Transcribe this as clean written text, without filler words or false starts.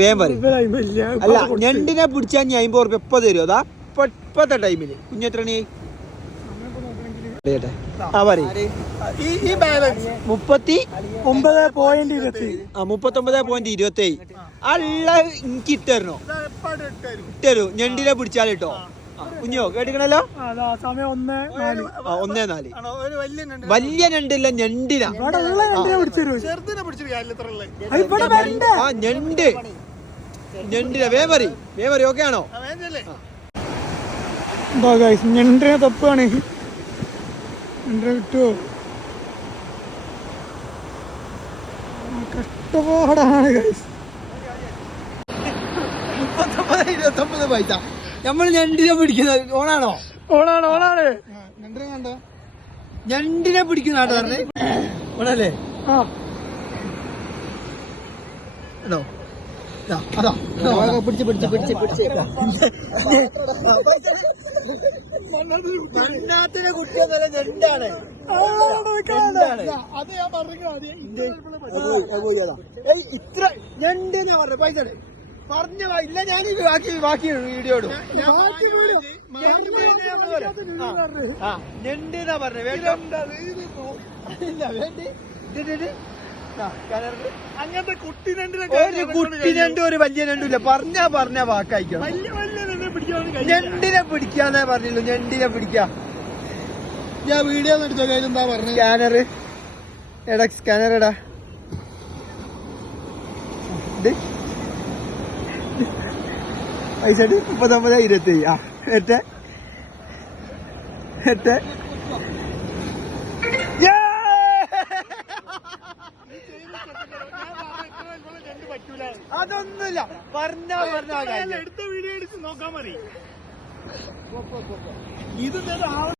വേഗം പറയും. അല്ല ഞണ്ടിനെ പിടിച്ചാൽ 50 ഉറുപ്പ്യ ഇപ്പൊ തരും. അതാ ഇപ്പത്തെ ടൈമില് കുഞ്ഞെത്രണിയായി ആ പറയും. 39.27 അല്ല എനിക്ക് ഇട്ടരണോ ഇട്ടരു ഞണ്ടിനെ പിടിച്ചാൽ കേട്ടോ. കുഞ്ഞോ കേട്ടിക്കണല്ലോ. 1:04 വലിയ ഞണ്ടില്ല ഞണ്ടിനാ. ആ ഞണ്ട് ഞണ്ടിനാ. വേഗം പറയും ഓക്കെ ആണോ? ഞണ്ടിനെ തപ്പാണ്. കിട്ടുമോ? കഷ്ടപ്പാടാണ്. 29.29 പൈസ നമ്മൾ ഞണ്ടിനെ പിടിക്കുന്നത്. ഓണാണോ? ഓണാണ്. ഞണ്ടിനെ പിടിക്കുന്ന ആട്ടോ പറഞ്ഞേ. ഓണല്ലേ? അതാ പിടിച്ച് മണ്ണാത്തിനെ കുട്ടിയെന്നല്ല ഞണ്ടാണ്. ഇത്ര ഞണ്ടിനെ പറഞ്ഞു പൈസ പറഞ്ഞ ഇല്ല. ഞാൻ ബാക്കി വീഡിയോ ഇടും. ഞണ്ടിനാ പറഞ്ഞ അങ്ങനത്തെ കുട്ടി ഞണ്ട് ഒരു വലിയ ഞണ്ടില്ല. പറഞ്ഞ വാക്കായിക്കണം. ഞണ്ടിനെ പിടിക്കാന്നേ പറഞ്ഞുള്ളൂ. ഞണ്ടിനെ പിടിക്കാ. ഞാൻ വീഡിയോ എടുത്ത കാര്യം എന്താ പറഞ്ഞ? സ്കാനർ എടാ സ്കാനർ എടാ. പൈസ 39.27 ആ എട്ടെ അതൊന്നുമില്ല. പറഞ്ഞ എടുത്ത വീഡിയോ എടുത്ത് നോക്കാൻ മതി. ഇത്